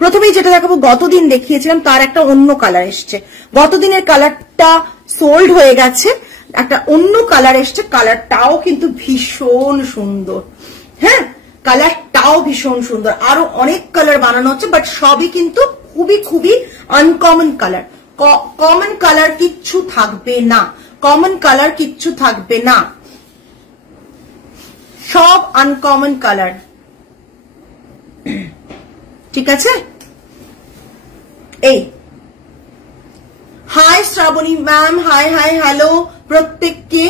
প্রথমেই যেটা দেখাবো, গতদিন দেখিয়েছিলাম তার একটা অন্য কালার এসছে। গতদিনের কালারটা সোল্ড হয়ে গেছে, একটা অন্য কালার এসছে। কালারটাও কিন্তু ভীষণ সুন্দর। হ্যাঁ, কালারটাও ভীষণ সুন্দর। আরো অনেক কালার বানানো হচ্ছে, বাট সবই কিন্তু খুবই খুবই আনকমন কালার। কমন কালার কিচ্ছু থাকবে না, কমন কালার কিচ্ছু থাকবে না, সব আনকমন কালার। ঠিক আছে। এই hi Shrabani ma'am, hi hi hello প্রত্যেককে।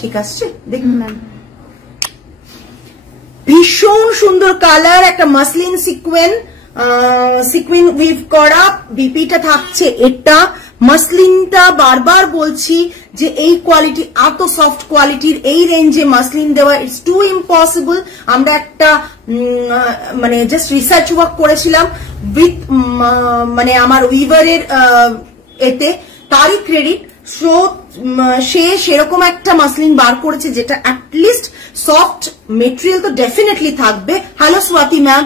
ঠিক আছে, দেখুন ম্যাম, ভীষণ সুন্দর কালার, একটা মাসলিন সিকুইন উইভ করা, বিপিটা থাকছে এটা। মাসলিনটা বারবার বলছি যে এই কোয়ালিটি, এত সফট কোয়ালিটির এই রেঞ্জে মাসলিন দেওয়া ইটস টু ইম্পসিবল। আমরা একটা মানে জাস্ট রিসার্চ ওয়ার্ক করেছিলাম উইথ মানে আমার উইভারের এতে, তারই ক্রেডিট। সে সেরকম একটা মাসলিন বার করেছে যেটা অ্যাটলিস্ট সফট মেটেরিয়াল তো ডেফিনেটলি থাকবে। Hello Swati ma'am.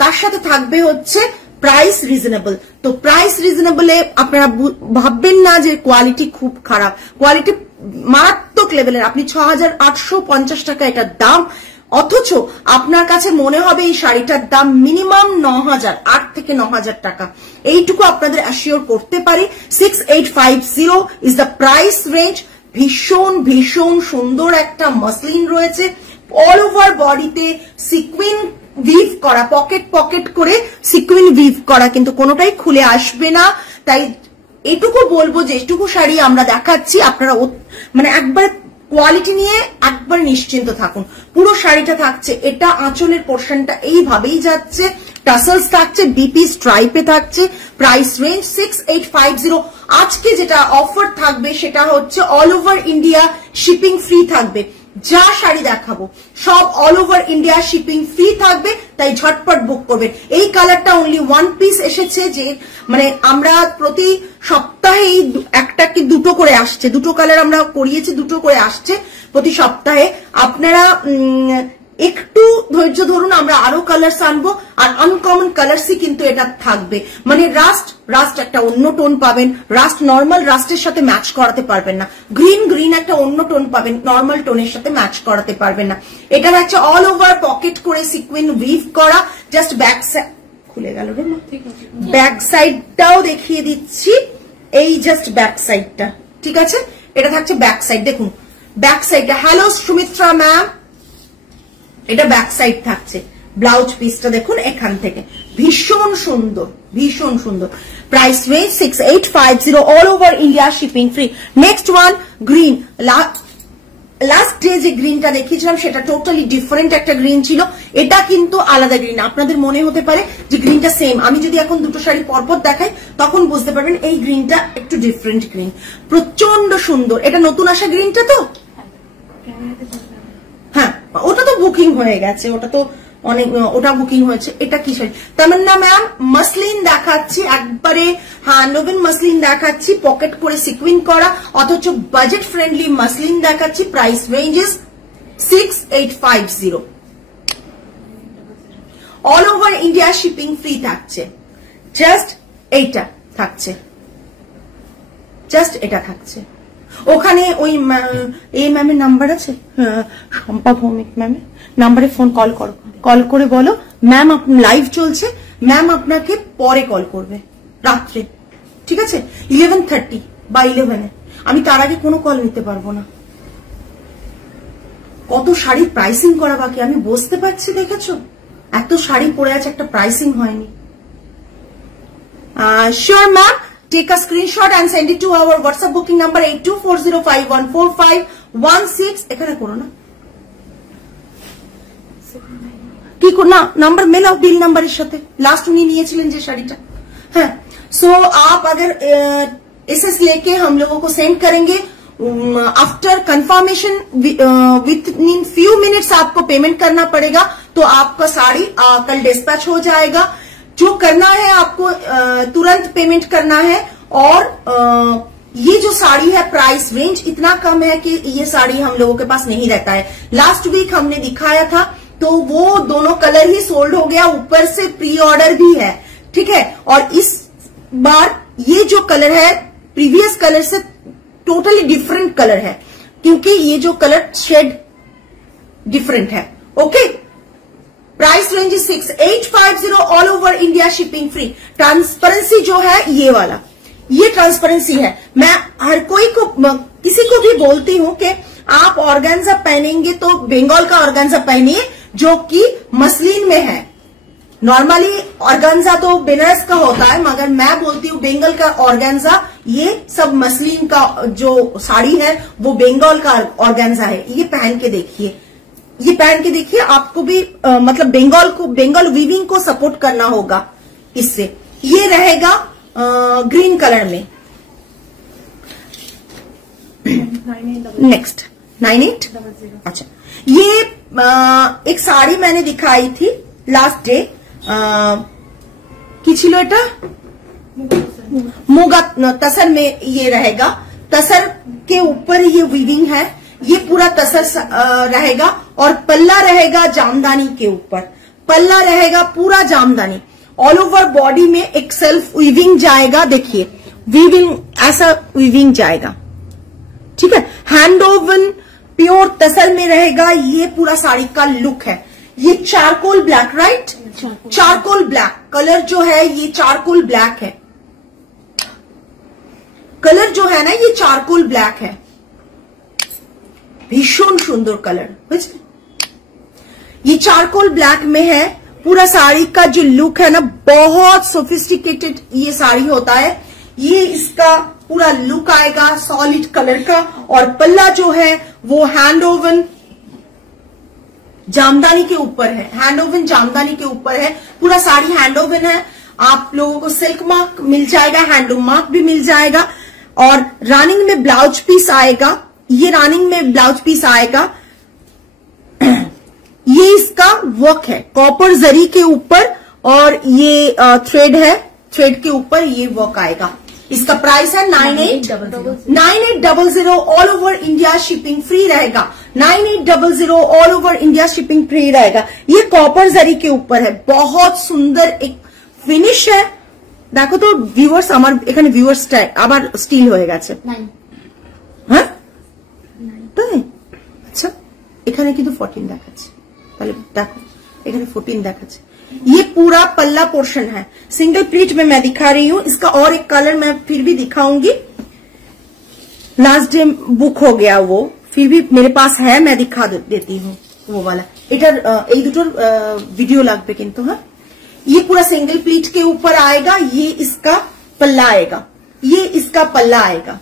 তার সাথে থাকবে হচ্ছে প্রাইস রিজনেবল। তো প্রাইস রিজনেবলে আপনারা ভাববেন না যে কোয়ালিটি খুব খারাপ, কোয়ালিটি মারাত্মক লেভেলের। আপনি 6,850 টাকা এটার দাম, অথচ আপনার কাছে মনে হবে এই শাড়িটার দাম মিনিমাম 9,000, 8 থেকে 9,000 টাকা। এইটুকু আপনাদের অ্যাসিওর করতে পারি। 6850 ইজ দ্য প্রাইস রেঞ্জ। ভীষণ ভীষণ সুন্দর একটা মাসলিন রয়েছে, অল ওভার বডিতে সিকুইন উইভ করা, পকেট পকেট করে সিকুইন উইভ করা, কিন্তু কোনোটাই খুলে আসবে না। তাই এটুকু বলবো যে এটুকু শাড়ি আমরা দেখাচ্ছি, আপনারা মানে একবার কোয়ালিটি নিয়ে একবার নিশ্চিন্ত থাকুন। পুরো শাড়িটা থাকছে, এটা আঁচলের পোর্শনটা এইভাবেই যাচ্ছে, টাসেলস থাকছে, বিপি স্ট্রাইপে থাকছে। Price range 6850। আজকে যেটা অফার থাকবে সেটা হচ্ছে all over India shipping free থাকবে। যা শাড়ি দেখাবো সব all over India shipping free থাকবে, তাই ঝটপট বুক করবেন। এই কালারটা অনলি ওয়ান পিস এসেছে, যে মানে আমরা প্রতি সপ্তাহে একটা কি দুটো করে আসছে, দুটো কালার আমরা করিয়েছি, দুটো করে আসছে প্রতি সপ্তাহে। আপনারা একটু ধৈর্য ধরুন, আমরা আরো কালার্স আনবো। আর আনকমন কালার্সই কিন্তু এটা থাকবে। মানে রাস্ট একটা অন্য টোন পাবেন, রাস্ট নর্মাল রাস্টের সাথে ম্যাচ করাতে পারবেন না। গ্রিন একটা অন্য টোন পাবেন, নর্মাল টোনের সাথে ম্যাচ করাতে পারবেন না। এটা হচ্ছে অল ওভার পকেট করে সিকুইন উইভ করা। জাস্ট ব্যাক সাইড খুলে গেল রে, ব্যাক সাইডটাও দেখিয়ে দিচ্ছি। এই জাস্ট ব্যাক সাইডটা, ঠিক আছে, এটা থাকছে ব্যাক সাইড। দেখুন ব্যাক সাইডটা। হ্যালো সুমিত্রা ম্যাম, এটা ব্যাক সাইড থাকছে। ব্লাউজ পিসটা দেখুন এখান থেকে, ভীষণ সুন্দর, ভীষণ সুন্দর। Price range 6850, all over India shipping free. Next one green. Last day যে গ্রিনটা দেখিয়েছিলাম সেটা টোটালি ডিফারেন্ট একটা গ্রিন ছিল, এটা কিন্তু আলাদা গ্রিন। আপনাদের মনে হতে পারে যে গ্রিনটা সেম, আমি যদি এখন দুটো শাড়ি পরপর দেখাই তখন বুঝতে পারবেন এই গ্রিনটা একটু ডিফারেন্ট গ্রিন, প্রচন্ড সুন্দর। এটা নতুন আসা গ্রিনটা তো, হ্যাঁ ওটা তো বুকিং হয়ে গেছে, ওটা তো অনেক, ওটা বুকিং হয়েছে। এটা কি শাড়ি? তামান্না ম্যাম, মাসলিন দেখাচ্ছি একবারে, হ্যাঁ নবীন মাসলিন দেখাচ্ছি, পকেট করে সিকুইন করা, অথচ বাজেট ফ্রেন্ডলি মাসলিন দেখাচ্ছি। Price ranges 6850, all over India shipping free থাকছে। জাস্ট এইটা থাকছে, জাস্ট এটা থাকছে। ওখানে ওই এই ম্যামের নাম্বার আছে, শম্পা ভৌমিক ম্যামের নাম্বারে ফোন কল করো, কল করে বলো ম্যাম লাইভ চলছে, ম্যাম আপনাকে পরে কল করবে রাত্রে, ঠিক আছে 11:30 বা 11-এ। আমি তার আগে কোনো কল নিতে পারবো না। কত শাড়ি প্রাইসিং করা বাকি আমি বুঝতে পারছি, দেখেছো এত শাড়ি পরে আছে, একটা প্রাইসিং হয়নি। Sure ma'am, take a screenshot and send it to our WhatsApp booking number 8240514516। এখানে করো না, কি না নাম্বার মেলাও বিল নাম্বারের সাথে, লাস্ট উনি নিয়েছিলেন যে শাড়িটা। হ্যাঁ, सो आप अगर एसएस लेके हम लोगों को सेंड करेंगे, after confirmation with in few minutes आपको पेमेंट करना पड़ेगा, तो आपका साड़ी कल डिस्पैच हो जाएगा। जो करना है आपको तुरंत पेमेंट करना है। और ये जो साड़ी है प्राइस रेंज इतना कम है कि ये साड़ी हम लोगों के पास नहीं रहता है। लास्ट वीक हमने दिखाया था तो वो दोनों कलर ही सोल्ड हो गया, ऊपर से प्री ऑर्डर भी है, ठीक है। और इस बार ये जो कलर है प्रीवियस कलर से टोटली डिफरेंट कलर है, क्योंकि ये जो कलर शेड डिफरेंट है। Okay, price range 6850 all over India, shipping free. Transparency जो है ये वाला, ये ट्रांसपेरेंसी है। मैं हर कोई को, किसी को भी बोलती हूं कि आप ऑर्गेन्जा पहनेंगे तो बंगाल का ऑर्गेन्जा पहनिए जो कि मसलिन में है। नॉर्मली ऑर्गेन्जा तो बेनारस का होता है, मगर मैं बोलती हूँ बंगाल का ऑर्गेन्जा, ये सब मसलिन का जो साड़ी है वो बंगाल का ऑर्गेन्जा है। ये पहन के देखिए, ये पहन के देखिए, आपको भी मतलब बंगाल वीविंग को सपोर्ट करना होगा इससे। ये रहेगा ग्रीन कलर में। नेक्स्ट 9800। अच्छा, ये एक साड़ी मैंने दिखाई थी लास्ट डे, কি ছিল এটা, मुगा तसर में ये रहेगा। तसर के ऊपर ये वीविंग है, ये पूरा तसर रहेगा और पल्ला रहेगा जामदानी के ऊपर, पल्ला रहेगा पूरा जामदानी। ऑल ओवर बॉडी में एक सेल्फ वीविंग जाएगा, देखिए वीविंग ऐसा वीविंग जाएगा, ठीक है। हैंड ओवन प्योर तसर में रहेगा। ये पूरा साड़ी का लुक है। ये charcoal black, right, charcoal black colour जो है, ये चारकोल ब्लैक है। कलर जो है ना, ये चारकोल ब्लैक है, भीषण सुंदर कलर। ये चारकोल ब्लैक में है। पूरा साड़ी का जो लुक है ना, बहुत सोफिस्टिकेटेड ये साड़ी होता है। ये इसका पूरा लुक आएगा सॉलिड कलर का। और पल्ला जो है वो हैंड ओवन जामदानी के ऊपर है, हैंड ओवन जामदानी के ऊपर है। पूरा साड़ी हैंड ओवन है। आप लोगों को सिल्क मार्क मिल जाएगा, हैंडलूम मार्क भी मिल जाएगा। और रानिंग में ब्लाउज पीस आएगा, ये रानिंग में ब्लाउज पीस आएगा। ये इसका वर्क है कॉपर जरी के ऊपर, और ये थ्रेड है, थ्रेड के ऊपर ये वर्क आएगा। इसका प्राइस है 9800 all over India, shipping free रहेगा। 9800 all over India, shipping free रहेगा। ये कॉपर जरी के ऊपर है, बहुत सुंदर एक फिनिश है। देखो तो ভিউয়ার্স, আমার এখানে ভিউয়ার্স আবার স্টিল হয়ে গেছে। হ্যাঁ তাই, আচ্ছা এখানে কিন্তু 14 দেখাচ্ছে, তাহলে দেখো এখানে 14 দেখাচ্ছে। ये पूरा पल्ला पोर्शन है, सिंगल प्लीट में मैं दिखा रही हूँ। इसका और एक कलर मैं फिर भी दिखाऊंगी, लास्ट डे बुक हो गया वो, फिर भी मेरे पास है, मैं दिखा देती हूँ वो वाला। এটার এই দুটোর ভিডিও লাগবে কিন্তু। হ্যাঁ, ये पूरा सिंगल प्लीट के ऊपर आएगा। ये इसका पल्ला आएगा, ये इसका पल्ला आएगा।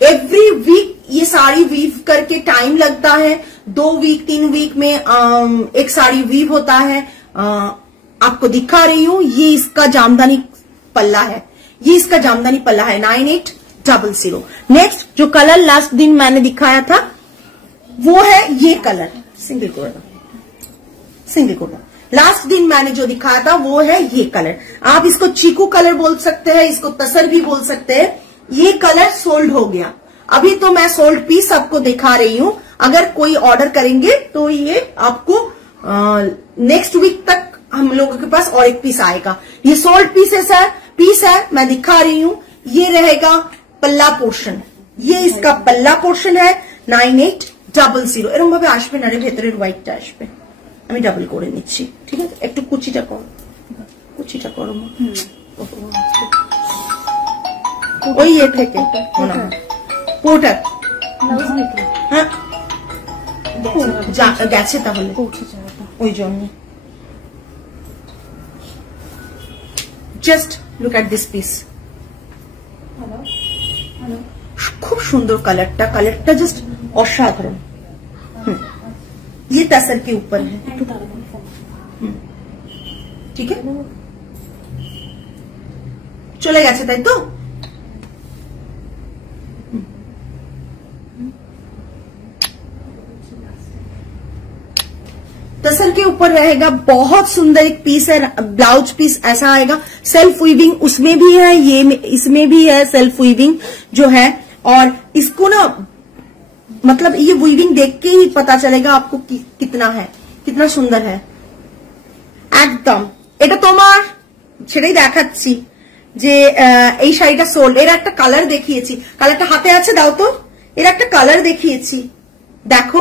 एवरी वीक ये साड़ी वीव करके टाइम लगता है, 2 वीक 3 वीक में एक साड़ी वीव होता है। आपको दिखा रही हूं, ये इसका जामदानी पल्ला है, ये इसका जामदानी पल्ला है 9800। नेक्स्ट जो कलर लास्ट दिन मैंने दिखाया था वो है ये colour, single Kota, single Kota. Last दिन मैंने जो दिखाया था वो है ये कलर। आप इसको चीकू कलर बोल सकते हैं, इसको तसर भी बोल सकते हैं। ये कलर सोल्ड हो गया। अभी तो मैं सोल्ड पीस आपको दिखा रही हूं, अगर कोई ऑर्डर करेंगे तो ये आपको नेक्स्ट वीक तक हम लोगों के पास और एक पीस आएगा। ये सोल्ड पीस है, मैं दिखा रही हूं। ये रहेगा पल्ला पोर्शन, ये इसका पल्ला पोर्शन है 9800। এরকম ভাবে আসবে না রে, ভেতরের হোয়াইটটা আসবে। আমি ডাবল করে নিচ্ছি, ঠিক আছে। একটু কুচিটা করো, কুচিটা করো মা। ওই এ থেকে পোর্টার, হ্যাঁ গেছে তাহলে ওই জন্য। Just look at this piece, খুব সুন্দর কালারটা, কালারটা জাস্ট অসাধারণ। ये तसर के ऊपर है, ठीक है। চলে গেছে তাই তো। तसर के ऊपर रहेगा, बहुत सुंदर एक पीस है। ब्लाउज पीस ऐसा आएगा, सेल्फ वीविंग उसमें भी है, ये इसमें भी है सेल्फ वीविंग जो है। और इसको ना मतलब ये वीविंग देख के ही पता चलेगा आपको कितना है, कितना सुंदर है একদম। এটা তোমার সেটাই দেখাচ্ছি যে এই শাড়িটা সোল্ড। এর একটা কালার দেখিয়েছি, কালারটা হাতে আছে, দাও তো। এর একটা কালার দেখিয়েছি, দেখো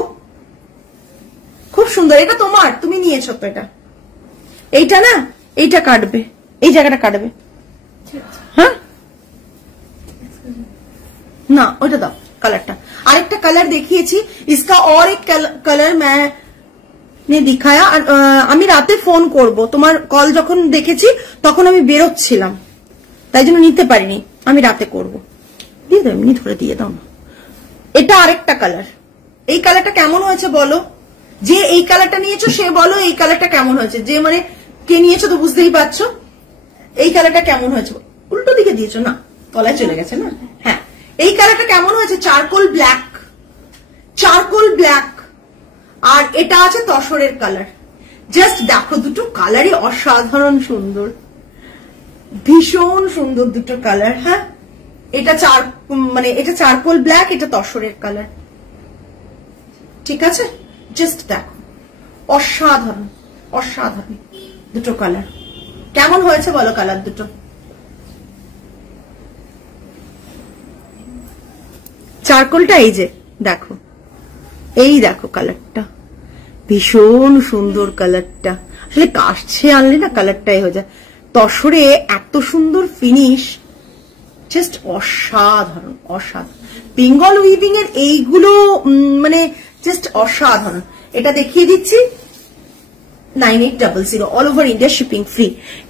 খুব সুন্দর। এটা তোমার, তুমি নিয়েছো তো এটা। এইটা না, এইটা কাটবে, এই জায়গাটা কাটবে। হ্যাঁ না ওইটা দাও कलर आरेकटा कलर देखिएছি। इसका और एक कलर मैंने दिखाया। আমি রাতে ফোন করব, তোমার কল যখন দেখেছি তখন আমি বেরোচ্ছিলাম, তাই জন্য নিতে পারিনি। আমি রাতে করব। দিয়ে দাও, এমনি ধরে দিয়ে দাও না। এটা আরেকটা কালার। এই কালারটা কেমন হয়েছে বলো? যে এই কালারটা নিয়েছো সে বলো এই কালারটা কেমন হয়েছে। যে মানে কে নিয়েছো তো বুঝতেই পারছো। এই কালারটা কেমন হয়েছে? উল্টো দিকে দিয়েছো না, তলায় চলে গেছে না। হ্যাঁ, এই কালারটা কেমন হয়েছে? Charcoal black, charcoal black. আর এটা আছে তসরের কালার। জাস্ট দেখো, দুটো কালারই অসাধারণ সুন্দর, ভীষণ সুন্দর দুটো কালার। হ্যাঁ, এটা এটা চারকোল ব্ল্যাক, এটা তসরের কালার। ঠিক আছে, জাস্ট দেখো, অসাধারণ অসাধারণ দুটো কালার। কেমন হয়েছে বলো কালার দুটো? চারকোলটা এই যে দেখো, এই দেখো কালারটা ভীষণ সুন্দর। কালারটা আসলে কাছে আনলে না কালারটাই হয়ে যায়। তসরে এত সুন্দর ফিনিশ, জাস্ট অসাধারণ অসাধারণ। বেঙ্গল উইভিং এর এইগুলো মানে জাস্ট অসাধারণ। এটা দেখিয়ে দিচ্ছি 9800 all over India shipping free.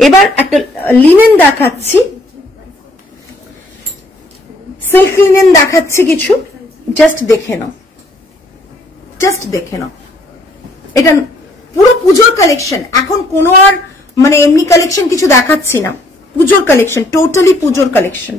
এবার একটা লিনেন দেখাচ্ছি, সিল্ক লিনেন দেখাচ্ছি কিছু, জাস্ট দেখে নাও, জাস্ট দেখে নাও। এটা পুরো পুজোর কালেকশন। এখন কোনো আর মানে এমনি কালেকশন কিছু দেখাচ্ছি না, পুজোর কালেকশন, টোটালি পুজোর কালেকশন।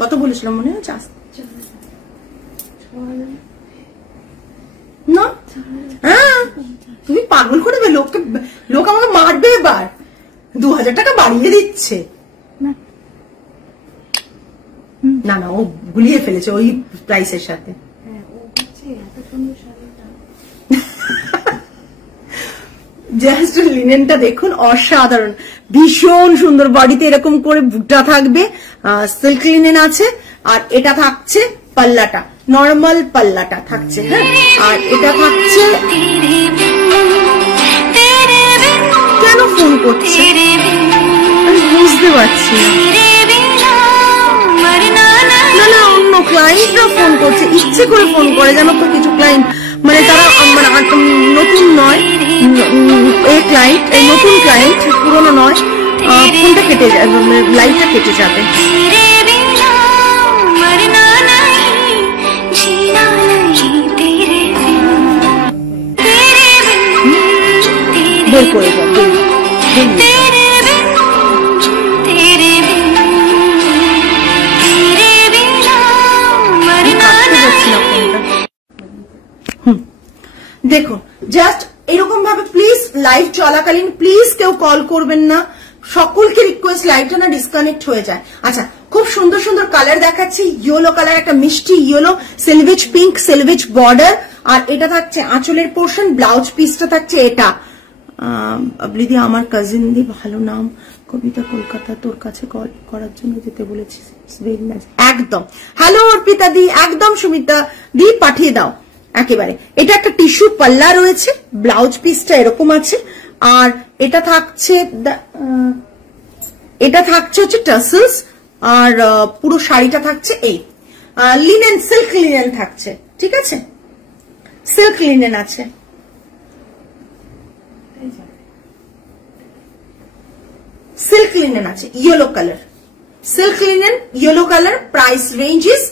কত বলেছিলাম মনে আছে? না হ্যাঁ, তুমি পাগল করে দেবে লোককে, লোক আমাকে মারবে এবার। 2000 টাকা বাড়িয়ে দিচ্ছে। না না, ও গুলিয়ে ফেলেছে ওই প্রাইসের সাথে। জাস্ট লিনেনটা দেখুন, অসাধারণ, ভীষণ সুন্দর। বডিতে এরকম করে বুটা থাকবে, সিল্ক লিনেন আছে। আর এটা থাকছে পাল্লাটা, নর্মাল পাল্লাটা থাকছে। হ্যাঁ, আর এটা থাকছে। কেন ফোন করছে আমি বুঝতে পারছি না। না অন্য ক্লায়েন্টরা ফোন করছে, ইচ্ছে করে ফোন করে জানো তো। কিছু ক্লায়েন্ট মানে তারা মানে নতুন নয়, এই ক্লায়েন্ট, এই নতুন ক্লায়েন্ট, পুরনো নয়। ফোনটা কেটে যাবে, লাইটটা কেটে যাবে। বের করে যাবে। দেখুন, জাস্ট এরকম ভাবে প্লিজ লাইভ চলাকালীন প্লিজ কেউ কল করবেন না। সকলকে রিকোয়েস্ট, লাইভটা না ডিসকানেক্ট হয়ে যায়। আচ্ছা, খুব সুন্দর সুন্দর কালার দেখাচ্ছি। ইয়েলো কালার, একটা মিষ্টি ইয়েলো, সিলভেজ পিঙ্ক, সিলভেজ বর্ডার। আর এটা থাকছে আঁচলের পোর্শন, ব্লাউজ পিসটা থাকছে এটা। আবলিদি আমার কাজিন দি, ভালো নাম, কবিতা, কলকাতা, তোর কাছে কল করার জন্য যেতে বলেছি। একদম। হ্যালো অর্পিতা দি, একদম সুমিতা দি, পাঠিয়ে দাও একেবারে। এটা একটা টিস্যু পাল্লা রয়েছে, ব্লাউজ পিসটা এরকম আছে। আর এটা থাকছে হচ্ছে টাসেলস। আর পুরো শাড়িটা থাকছে এই লিনেন, সিল্ক লিনেন থাকছে। ঠিক আছে, সিল্ক লিনেন আছে। সিল্ক লিনেন আছে, yellow colour, silk linen yellow colour. Price range is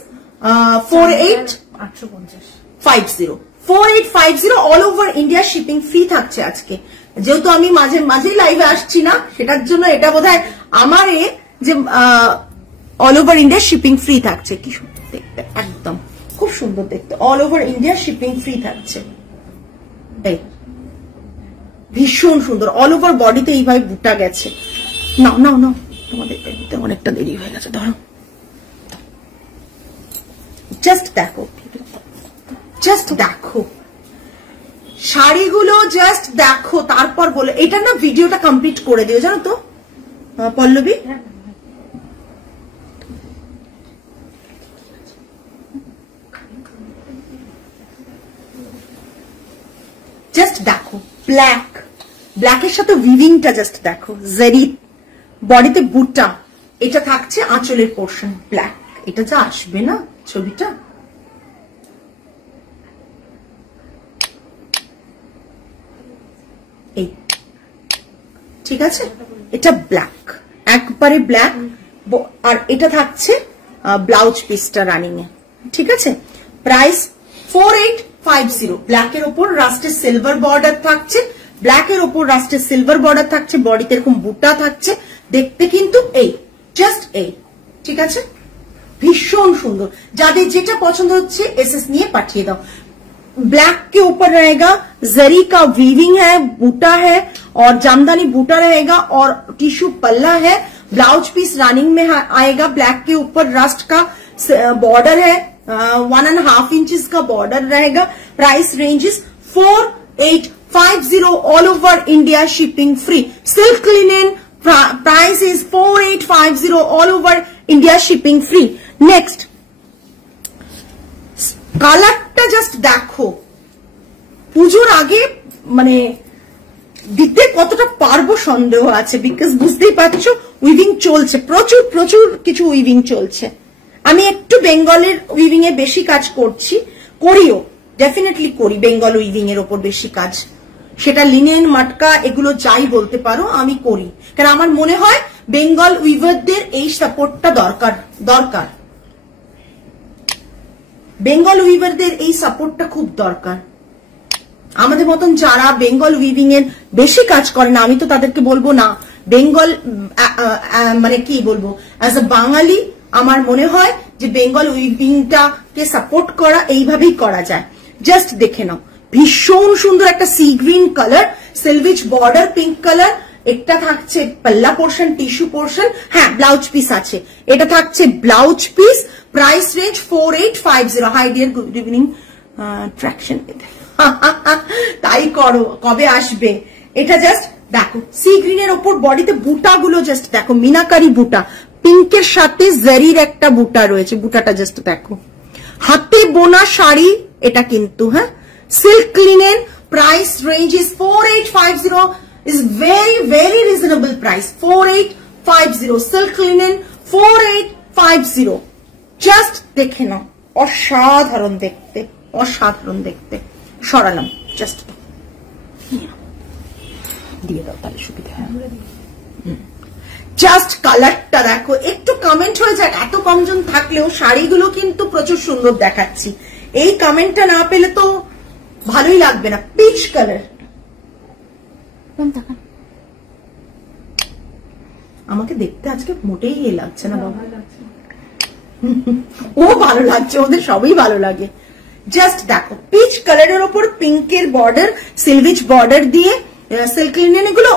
4850 all over India shipping free থাকছে আজকে। যেহেতু আমি মাঝে মাঝেই লাইভে আসছি না, সেটার জন্য এটা বোধহয় আমার যে all over India shipping free থাকছে। কি সুন্দর দেখতে, একদম খুব সুন্দর দেখতে, all over India shipping free থাকছে। এই ভীষণ সুন্দর, অল ওভার বডিতে এইভাবে বুটা গেছে। নাও নাও নাও, তোমাদের অনেকটা দেরি হয়ে গেছে, ধরো। জাস্ট দেখো, জাস্ট দেখো শাড়িগুলো, জাস্ট দেখো, তারপর বলো। এটা না ভিডিওটা কমপ্লিট করে দিও, জানো তো পল্লবী। জাস্ট দেখো, ব্ল্যাক, ব্ল্যাকের সাথে উইভিংটা জাস্ট দেখো, জেরি, বডিতে বুটা, এটা থাকছে আঁচলের পোর্শন ব্ল্যাক। এটা যা আসবে না ছবিটা, এই ঠিক আছে, এটা ব্ল্যাক, একবারে ব্ল্যাক। আর এটা থাকছে ব্লাউজ পিসটা রানিং এ, ঠিক আছে। প্রাইস 4850। ব্ল্যাকের ওপর রাস্টের সিলভার বর্ডার থাকছে, ব্ল্যাকের ওপর রাস্টের সিলভার বর্ডার থাকছে, বডিতে এরকম বুটা থাকছে, দেখতে কিন্তু এই জাস্ট এই, ঠিক আছে, ভীষণ সুন্দর। যাদের যেটা পছন্দ হচ্ছে এসএস নিয়ে পাঠিয়ে দাও। ब्लैक के ऊपर रहेगा जरी का वीविंग है, बूटा है और जामदानी बूटा रहेगा और टिश्यू पल्ला है। ब्लाउज पीस रनिंग में आएगा, ब्लैक के ऊपर रस्ट का बॉर्डर है, 1.5 इंचेस का बॉर्डर रहेगा। Price ranges 4850, all over India shipping free. Silk linen price is 4850, all over India shipping free. Next কালারটা জাস্ট দেখো, পুজোর আগে মানে দিতে কতটা পারবো সন্দেহ আছে, বিকজ বুঝতেই পারছো উইভিং চলছে, প্রচুর প্রচুর কিছু উইভিং চলছে। আমি একটু বেঙ্গলের উইভিং এ বেশি কাজ করছি, করিও, ডেফিনেটলি করি বেঙ্গল উইভিং এর ওপর বেশি কাজ, সেটা লিনেন মাটকা এগুলো যাই বলতে পারো, আমি করি। কারণ আমার মনে হয় বেঙ্গল উইভারদের এই সাপোর্টটা দরকার দরকার, বেঙ্গল উইভারদের এই সাপোর্টটা খুব দরকার। আমাদের মতন যারা বেঙ্গল উইভিং এর বেশি কাজ করে না, আমি তো তাদেরকে বলবো না, বেঙ্গল মানে কি বলবো, অ্যাজ এ বাঙালি আমার মনে হয় যে বেঙ্গল উইভিংটাকে সাপোর্ট করা এইভাবেই করা যায়। জাস্ট দেখে নাও, ভীষণ সুন্দর একটা সি গ্রিন কালার, সিলভিচ বর্ডার পিঙ্ক কালার, একটা থাকছে পাল্লা পোর্শন, টিস্যু পোর্শন, হ্যাঁ ব্লাউজ পিস আছে, এটা থাকছে blouse piece. Price range 4850। Hi dear, good evening. ট্র্যাকশন তাই করো, কবে আসবে? এটা জাস্ট দেখো, সি গ্রিনের ওপর বডিতে বুটা গুলো জাস্ট দেখো, মিনাকারি বুটা, পিঙ্কের সাথে জারির একটা বুটা রয়েছে, বুটাটা জাস্ট দেখো। হাতে বোনা শাড়ি এটা কিন্তু, হ্যাঁ, silk linen. Price range is 4850, is very very reasonable price, 4850 silk linen 4850। Just দেখে নাও, অসাধারণ দেখতে, অসাধারণ দেখতে। সরালাম, জাস্ট দিয়ে দাও তাহলে সুবিধা হয়। জাস্ট কালারটা দেখো, একটু কমেন্ট হয়ে যাক, এত কমজন থাকলেও শাড়িগুলো কিন্তু প্রচুর সুন্দর দেখাচ্ছি। এই কমেন্টটা না পেলে তো ভালোই লাগবে না। পিচ কালার, আমাকে দেখতে আজকে মোটেই ইয়ে লাগছে না বাবা, ও ভালো লাগছে, ওদের সবই ভালো লাগে। জাস্ট দেখো, পিচ কালারের ওপর পিঙ্কের বর্ডার, সিলভিচ বর্ডার দিয়ে সিল্ক লিনেন, এগুলো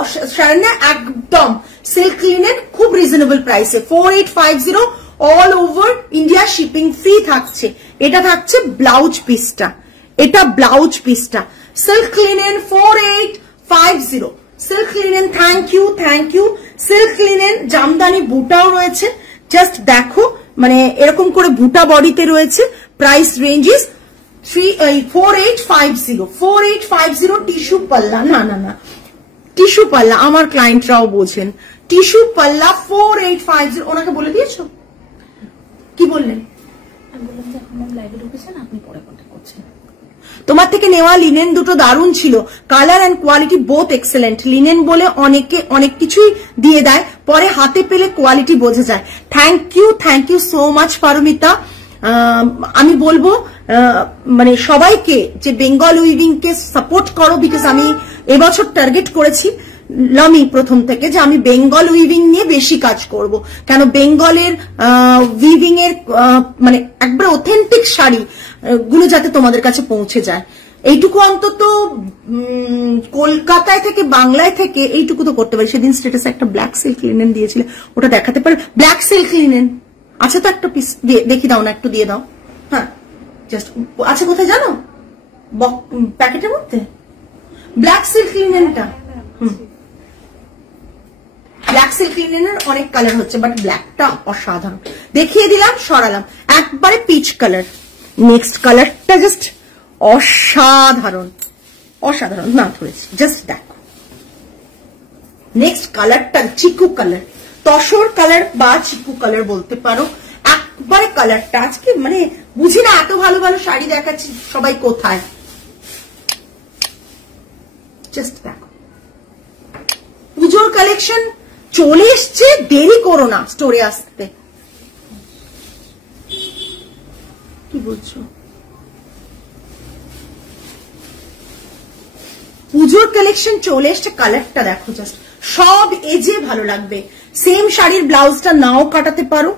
না একদম সিল্ক লিনেন, খুব রিজনেবল প্রাইসে 4850, all over India shipping free থাকছে। এটা থাকছে ব্লাউজ পিসটা, এটা ব্লাউজ পিসটা। Silk linen 4850, silk linen. Thank you, thank you. Silk linen jamdani বুটাও রয়েছে, জাস্ট দেখো, মানে এরকম করে বুটা বডিতে রয়েছে। Price range is 4850, 4850। টিস্যু পাল্লা, না না না, টিস্যু পাল্লা আমার ক্লায়েন্টরাও বোঝেন, টিস্যু পাল্লা 4850। ওনাকে বলে দিয়েছো? কি বললেন? তোমার থেকে নেওয়া লিনেন দুটো দারুণ ছিল, colour and quality both excellent. Linen বলে অনেকে অনেক কিছুই দিয়ে দেয়, পরে হাতে পেলে কোয়ালিটি বোঝা যায়। Thank you so much Paramita. আমি বলবো মানে সবাইকে যে বেঙ্গল উইভিং কে সাপোর্ট করো, বিকজ আমি এবছর টার্গেট করেছি বললামই প্রথম থেকে যে আমি বেঙ্গল উইভিং নিয়ে বেশি কাজ করব, কেন বেঙ্গলের উইভিং এর মানে একবার অথেন্টিক শাড়ি গুলো যাতে তোমাদের কাছে পৌঁছে যায়, এইটুকু অন্তত কলকাতায় থেকে বাংলায় থেকে এইটুকু তো করতে পারি। সেদিন স্ট্যাটাসে একটা ব্ল্যাক সিল্ক লিনেন দিয়েছিলে, ওটা দেখাতে পারো? ব্ল্যাক সিল্ক লিনেন আচ্ছা তো একটা পিস দেখি দাও না, একটু দিয়ে দাও। হ্যাঁ জাস্ট আচ্ছা, কোথায় জানো? প্যাকেটের মধ্যে ব্ল্যাক সিল্ক লিনেনটা। ব্ল্যাক সিল্ক লিনেনের অনেক কালার হচ্ছে, বাট ব্ল্যাকটা অসাধারণ। দেখিয়ে দিলাম, সরালাম, একবারে পিচ কালার। নেক্সট কালারটা জাস্ট অসাধারণ, অসাধারণ না ধরেছি, জাস্ট দেখো। নেক্সট কালারটা চিকু কালার, তসর কালার বা চিকু কালার বলতে পারো। একবারে কালারটা আজকে মানে বুঝি না, এত ভালো ভালো শাড়ি দেখাচ্ছি, সবাই কোথায়? জাস্ট দেখো, পুজোর কালেকশন চলে এসছে, দেরি করো না স্টোরে আসতে। কি বলছো? পুজোর কালেকশন চলে এসছে, কালারটা দেখো জাস্ট, সব এজে ভালো লাগবে। সেম শাড়ির ব্লাউজটা নাও কাটাতে পারো,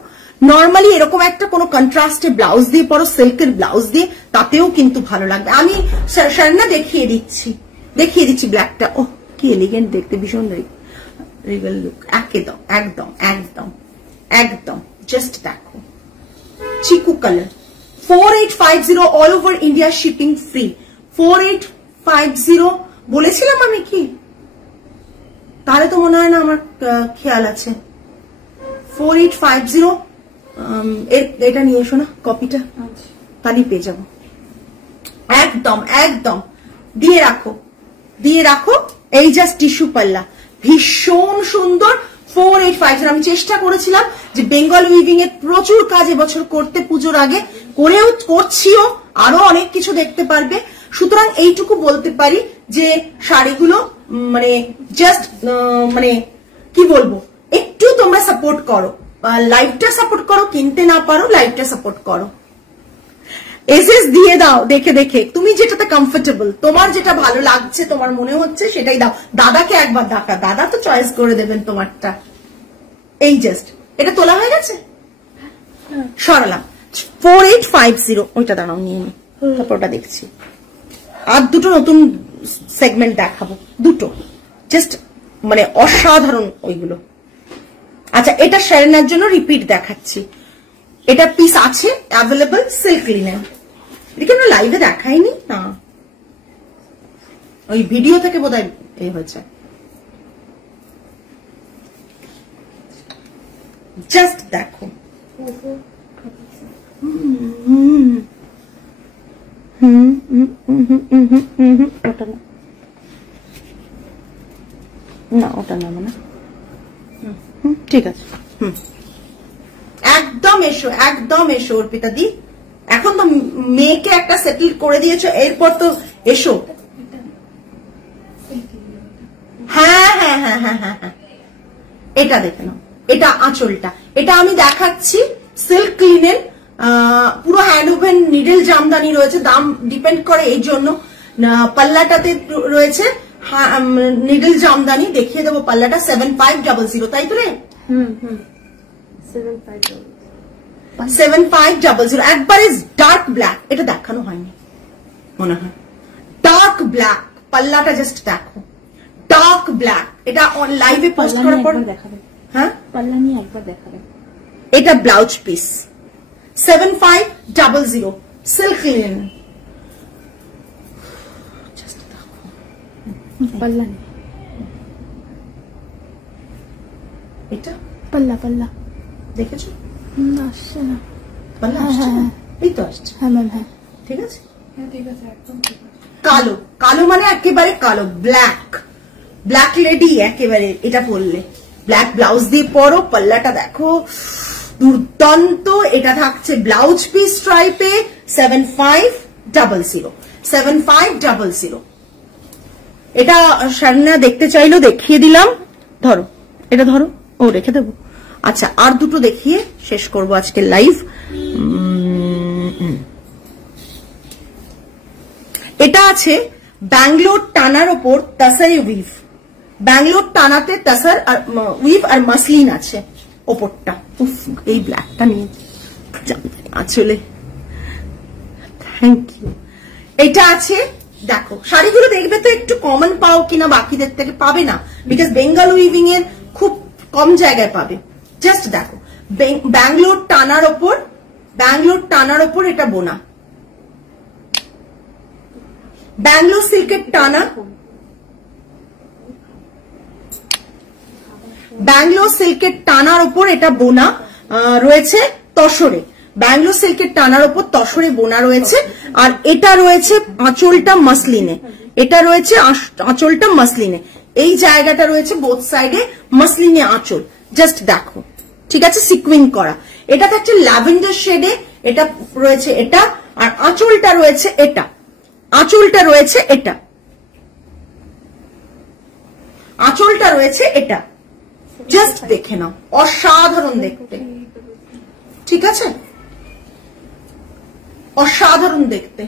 নর্মালি এরকম একটা কোনো কন্ট্রাস্টে ব্লাউজ দিয়ে পরো, সিল্কের ব্লাউজ দিয়ে, তাতেও কিন্তু ভালো লাগবে। আমি শাড়িটা দেখিয়ে দিচ্ছি ব্ল্যাকটা। ও কি এলিগেন্ট দেখতে, ভীষণ রিগল লুক, একদম একদম একদম একদম। জাস্ট দেখো, chikoo colour, 4850 all over India shipping free. 4850 বলেছিলাম আমি কি? তাহলে তো মনে হয় না আমার খেয়াল আছে। 4850 এটা নিয়ে এসো না কপিটা, তাহলে পেয়ে যাবো। একদম একদম দিয়ে রাখো। এই জাস্ট টিস্যু পাল্লা, ভীষণ সুন্দর। 4850 আমি চেষ্টা করেছিলাম যে বেঙ্গল উইভিং এর প্রচুর কাজ এবছর করতে, পুজোর আগে করছিও, আরো অনেক কিছু দেখতে পারবে। সুতরাং এইটুকু বলতে পারি যে শাড়িগুলো মানে জাস্ট মানে কি বলবো, একটু তোমরা সাপোর্ট করো, লাইভটা সাপোর্ট করো, কিনতে না পারো লাইভটা সাপোর্ট করো। এসএস দিয়ে দাও দেখে দেখে, তুমি যেটাতে কমফোর্টেবল, তোমার যেটা ভালো লাগছে, তোমার মনে হচ্ছে সেটাই দাও। দাদাকে একবার ডাকা, দাদা তো চয়েস করে দেবেন তোমারটা। এই জাস্ট এটা তোলা হয়ে গেছে, সরালাম। 4850 ওইটা দাঁড়াও নিয়ে নি, তারপর ওটা দেখছি। আর দুটো নতুন সেগমেন্ট দেখাবো, দুটো জাস্ট মানে অসাধারণ ওইগুলো। আচ্ছা, এটা শেয়ারের জন্য রিপিট দেখাচ্ছি, এটা পিস আছে অ্যাভেলেবল, সিল্ক লিনেন। এটা কেন লাইভে দেখাইনি না, ওই ভিডিও থেকে বোধহয় এই হয়েছে। জাস্ট দেখো, ওটা না, ওটা না মানে ঠিক আছে। একদম এসো, একদম এসো অর্পিতা দি, এখন তো মেয়েকে একটা সেটেল করে দিয়েছো, এরপর তো এসো। হ্যাঁ হ্যাঁ হ্যাঁ হ্যাঁ হ্যাঁ হ্যাঁ, এটা দেখে নাও, এটা আঁচলটা, এটা আমি দেখাচ্ছি সিল্ক লিনেন, পুরো হ্যান্ড ওভেন নিডল জামদানি রয়েছে, দাম ডিপেন্ড করে এই জন্য। পাল্লাটাতে রয়েছে নিডল জামদানি, দেখিয়ে দেবো পাল্লাটা। 7500, তাই তো রে? 7500 একবারে ডার্ক ব্ল্যাক, এটা দেখানো হয়নি মনে হয়। ডার্ক ব্ল্যাক পাল্লাটা, জাস্ট দেখো, ডার্ক ব্ল্যাক। এটা লাইভে পোস্ট করার পর দেখাবে। হ্যাঁ, পাল্লা নিয়ে একবার দেখাবে। এটা blouse piece, 7500 silk linen. Just দেখো, পাল্লা নেই, এটা পাল্লা দেখেছো না? আসছে না পাল্লা, এই তো আসছে। হ্যাঁ ম্যাম, হ্যাঁ ঠিক আছে, হ্যাঁ ঠিক আছে, একদম ঠিক আছে। কালো, কালো মানে একেবারে কালো, ব্ল্যাক লেডি একেবারে। এটা পরলে ব্ল্যাক ব্লাউজ দিয়ে পরো, পাল্লাটা দেখো দুর্দান্ত। এটা থাকছে ব্লাউজ পিস স্ট্রাইপে, 7500। এটা সামনে দেখতে চাইলো, দেখিয়ে দিলাম। ধরো, এটা ধরো, ও রেখে দেবো। আচ্ছা, আর দুটো দেখিয়ে শেষ করবো আজকে লাইভ। এটা আছে ব্যাঙ্গালোর টানার ওপর তাসারি উইভ, ব্যাঙ্গালোর টানাতে তাসার আর উইভ আর মাসলিন আছে ওপরটা। উফ, এই ব্ল্যাকটা নিয়ে আসলে থ্যাংক ইউ। এটা আছে, দেখো শাড়িগুলো দেখবে তো একটু কমন পাও কিনা, বাকিদের থেকে পাবে না, বিকজ বেঙ্গল উইভিং এর খুব কম জায়গায় পাবে। জাস্ট দেখো ব্যাঙ্গালোর টানার ওপর এটা বোনা, ব্যাঙ্গালোর সিল্কের টানা, ব্যাঙ্গালোর সিল্কের টানার ওপর এটা বোনা রয়েছে তসরে, ব্যাঙ্গালোর সিল্কের টানার ওপর তসরে বোনা রয়েছে। আর এটা রয়েছে আঁচলটা মাসলিনে, এটা রয়েছে আঁচলটা মাসলিনে, এই জায়গাটা রয়েছে বোথ সাইডে মাসলিনে আঁচল। জাস্ট দেখো, ঠিক আছে, সিকুইন করা। এটা থাকছে ল্যাভেন্ডার শেডে, এটা রয়েছে এটা, আর আঁচলটা রয়েছে এটা, আঁচলটা রয়েছে এটা, আঁচলটা রয়েছে এটা। জাস্ট দেখে নাও, অসাধারণ দেখতে, ঠিক আছে, অসাধারণ দেখতে।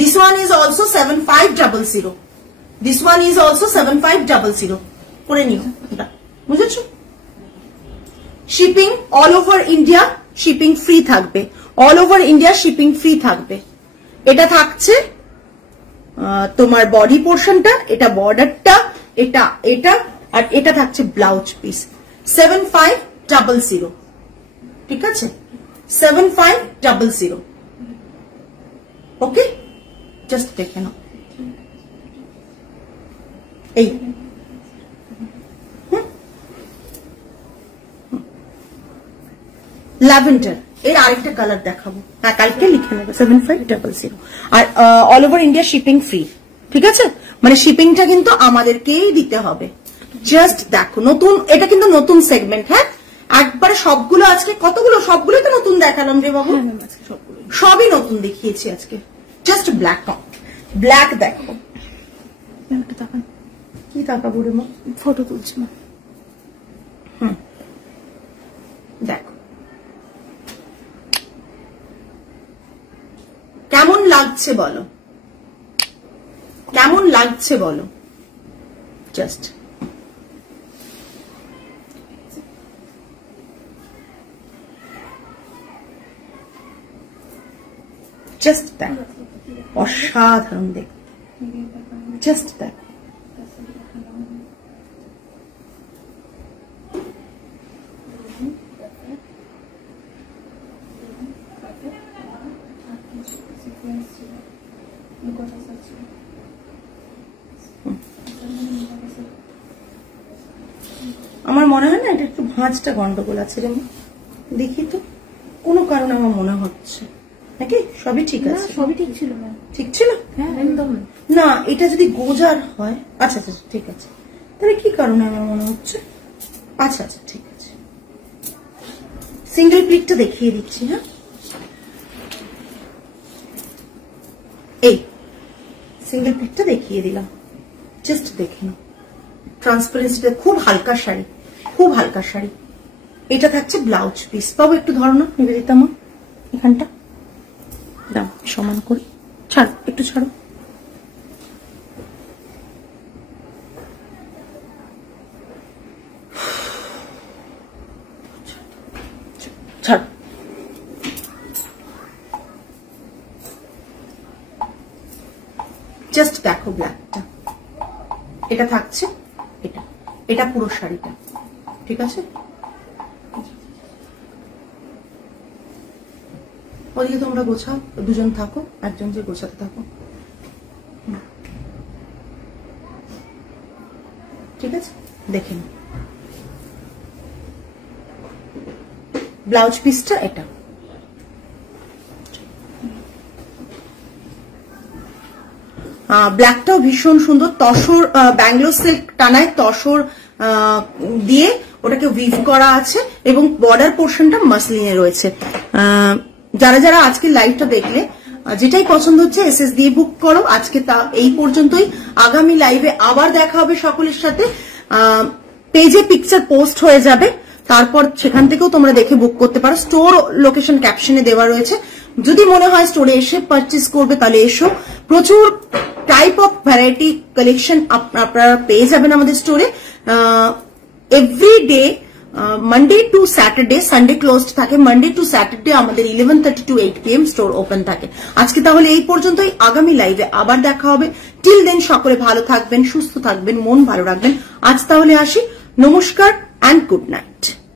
This one is also 7500, this one is also 7500 করে নিও, বুঝেছো? Shipping all over India, shipping free থাকবে, all over India shipping free থাকবে। এটা থাকছে তোমার বডি পোর্শনটা, এটা বর্ডারটা, এটা এটা, আর এটা থাকছে ব্লাউজ পিস। 7500, ঠিক আছে, 7500। ওকে, জাস্ট দেখে নাও। এই ল্যাভেন্ডার, এর আরেকটা কালার দেখাবো, হ্যাঁ কালকে লিখে নেবে 7500। আর all over India shipping free, ঠিক আছে, মানে শিপিংটা কিন্তু আমাদেরকেই দিতে হবে। জাস্ট দেখো, নতুন, এটা কিন্তু নতুন সেগমেন্ট, হ্যাঁ একবারে সবগুলো আজকে, কতগুলো, সবগুলো তো নতুন দেখালাম রে বাবু, সবই নতুন দেখিয়েছি আজকে। জাস্ট ব্ল্যাক, ব্ল্যাক দেখো, কি তাকাবো রে মা, ফটো তুলছি মা। দেখো কেমন লাগছে বলো, কেমন লাগছে বলো, জাস্ট জাস্ট দেখ, অসাধারণ দেখতে, জাস্ট দেখ। আমার মনে হয় না এটা একটু ভাঁজটা গন্ডগোল আছে রে, দেখি তো, কোনো কারণে আমার মনে হচ্ছে নাকি সবই ঠিক আছে, সবই ঠিক ছিল, ঠিক ছিল, হ্যাঁ একদম না। এটা যদি গোজার হয়, আচ্ছা আচ্ছা ঠিক আছে, তাহলে কি কারণে আমার মনে হচ্ছে, আচ্ছা আচ্ছা ঠিক আছে। সিঙ্গেল প্লিটটা দেখিয়ে দিচ্ছি, হ্যাঁ এই সিঙ্গেল প্লিটটা দেখিয়ে দিলাম, জাস্ট দেখে নাও। ট্রান্সপারেন্সিটা খুব হালকা শাড়ি, খুব হালকা শাড়ি। এটা থাকছে ব্লাউজ পিস। বাবু একটু ধরো না নিবেদিতা মা, এখানটা দাও সমান করে, ছাড়ো একটু, ছাড়ো, ছাড়ো। জাস্ট দেখো ব্ল্যাকটা, এটা থাকছে এটা, এটা পুরো শাড়িটা, ঠিক আছে। ওদিকে তোমরা গোছাও, দুজন থাকো, একজন যে গোছাতে থাকো, ঠিক আছে। দেখে নিন ব্লাউজ পিসটা এটা, ব্ল্যাকটাও ভীষণ সুন্দর, তসর ব্যাঙ্গালোর সিল্ক টানায় তসর দিয়ে ওটাকে উইভ করা আছে, এবং বর্ডার পোর্শনটা মাসলিনে রয়েছে। যারা যারা আজকে লাইভটা দেখলে যেটাই পছন্দ হচ্ছে এসএস দিয়ে বুক করো। আজকে তা এই পর্যন্তই, আগামী লাইভে আবার দেখা হবে সকলের সাথে। পেজে পিকচার পোস্ট হয়ে যাবে, তারপর সেখান থেকেও তোমরা দেখে বুক করতে পারো। স্টোর লোকেশন ক্যাপশনে দেওয়া রয়েছে, যদি মনে হয় স্টোরে এসে পারচেস করবে তাহলে এসো, প্রচুর টাইপ অফ ভ্যারাইটি কালেকশন আপনারা পেয়ে যাবেন আমাদের স্টোরে। Every day Monday to Saturday, Sunday closed থাকে, মানডে টু স্যাটারডে আমাদের 11:30 to 8 PM স্টোর ওপেন থাকে। আজকে তাহলে এই পর্যন্তই, আগামী লাইভে আবার দেখা হবে। টিল দেন সকলে ভালো থাকবেন, সুস্থ থাকবেন, মন ভালো রাখবেন। আজ তাহলে আসি, নমস্কার অ্যান্ড গুড নাইট।